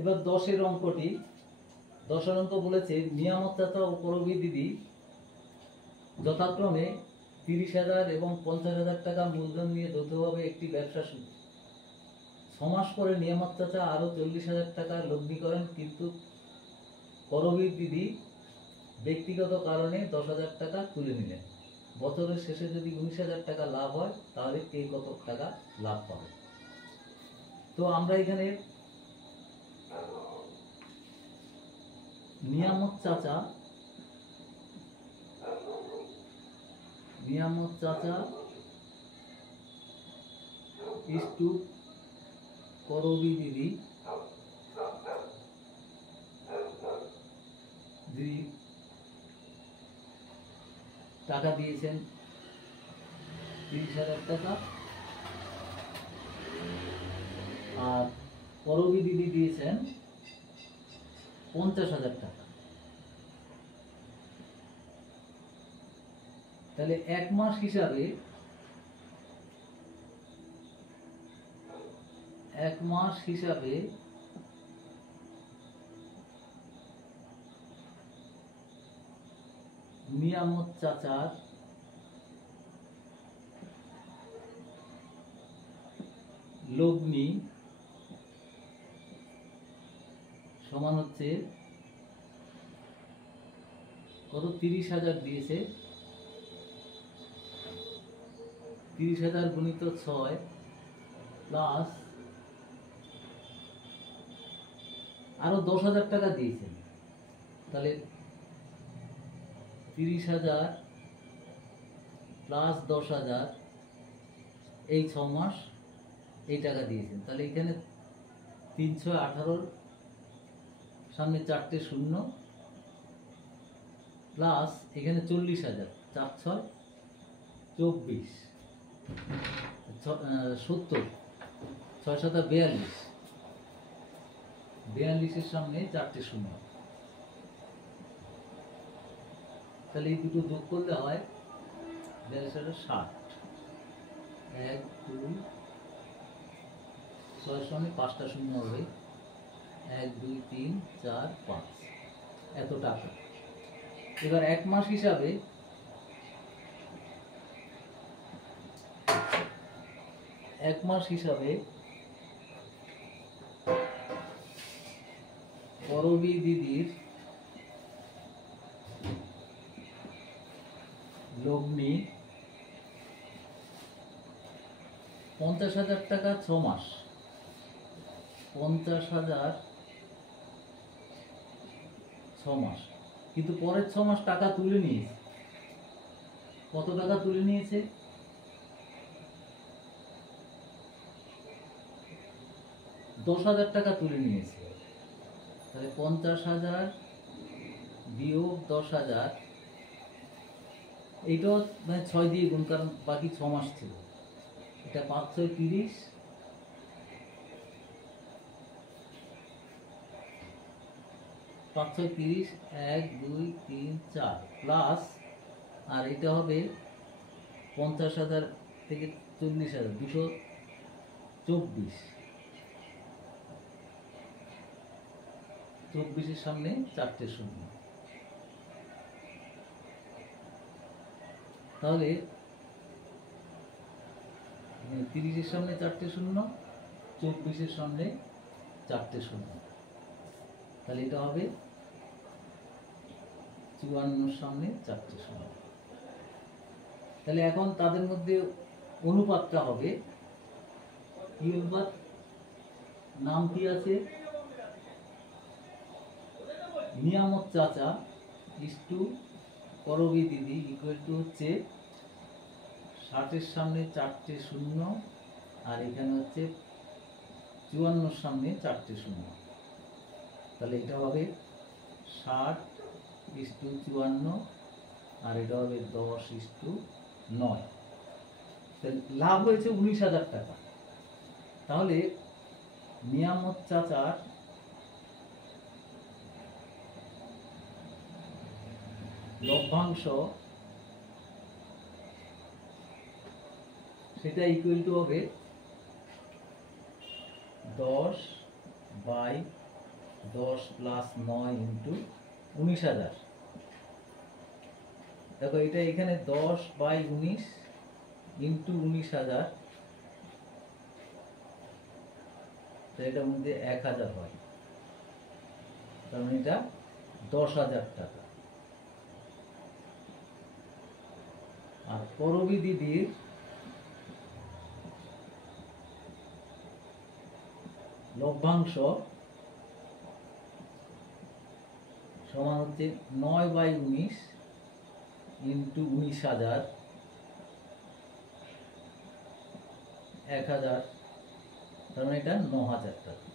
এবার 10-এর অঙ্কটি, 10-এর অঙ্ক বলেছে নিয়ামত চাচা ও করবী দিদি যথাক্রমে 30,000 এবং 50,000 টাকা মূলধন নিয়ে যৌথভাবে একটি ব্যবসা শুরু। 6 মাস পরে নিয়ামত চাচা আরো 40,000 টাকা লগ্নি করেন, কিন্তু করবী দিদি ব্যক্তিগত কারণে 10,000 টাকা তুলে নিলেন। বছরের শেষে যদি 19,000 টাকা লাভ হয় তাহলে কে কত টাকা লাভ পাবে? তো আমরা এখানে নিয়ামত চাচা ইস টু করবী দিদি টাকা দিয়েছেন 30,000 টাকা, আর করবী দিদি দিয়েছেন 50,000 টাকা। তাহলে এক মাস হিসাবে নিয়ামত চাচার লগ্নি সমান হচ্ছে কত? 30,000 দিয়েছে, 30,000 গুণিত 6 প্লাস আরো 10,000 টাকা দিয়েছেন। তাহলে 30,000 প্লাস 10,000 এই 6 মাস এই টাকা দিয়েছেন। তাহলে এখানে 318 সামনে 4টে শূন্য প্লাস এখানে 40,000, 4 6 24 70, 6 7 42, 42-এর সামনে 4টে শূন্য। তাহলে এই দুটো যোগ করলে হয় 60। 1 2 6 সামনে 5টা শূন্য হবে, 1 2 3 4 5, এত টাকা। এবার এক মাস হিসাবে করবী দিদির লগ্নি 50,000 টাকা 6 মাস, 50,000 6 মাস, কিন্তু পরের 6 মাস টাকা তুলে নিয়েছে। কত টাকা তুলে নিয়েছে? 10,000 টাকা তুলে নিয়েছে। তাহলে 50,000 বিয়োগ 10,000, এইটাও মানে 6 দিয়ে গুণ, কারণ বাকি 6 মাস ছিল। এটা 5 6 30, 5 6 30, 1 2 3 4 প্লাস, আর এটা হবে 50,000 থেকে 40,000, 224, 24-এর সামনে 4টে শূন্য। তাহলে 30-এর সামনে 4টে শূন্য, 24-এর সামনে 4টে শূন্য, তাহলে এটা হবে 54-এর সামনে 4টে শূন্য। তাহলে এখন তাদের মধ্যে অনুপাতটা হবে কি? অনুপাত নাম কি আছে? নিয়ামত চাচা ইস টু করবী দিদি ইকুয়াল টু হচ্ছে 60-এর সামনে 4টে শূন্য, আর এখানে হচ্ছে 54-এর সামনে 4টে শূন্য। তাহলে এটা হবে 60:54, আর এটা হবে 10:9। লাভ হয়েছে 19,000 টাকা। তাহলে নিয়ামত চাচার লভ্যাংশ সেটা ইকুয়াল টু হবে 10/19। 10 প্লাস 9 ইন্টু 19,000। দেখো এটা এখানে 10 বাই 19 ইন্টু 19,000, তো এটার মধ্যে 1,000 হয়, তার মানে এটা 10,000 টাকা। আর করবী দিদির লভ্যাংশ সমান হচ্ছে 9 বাই 19 ইন্টু 19,000, 1,000, তার মানে এটা 9,000 টাকা।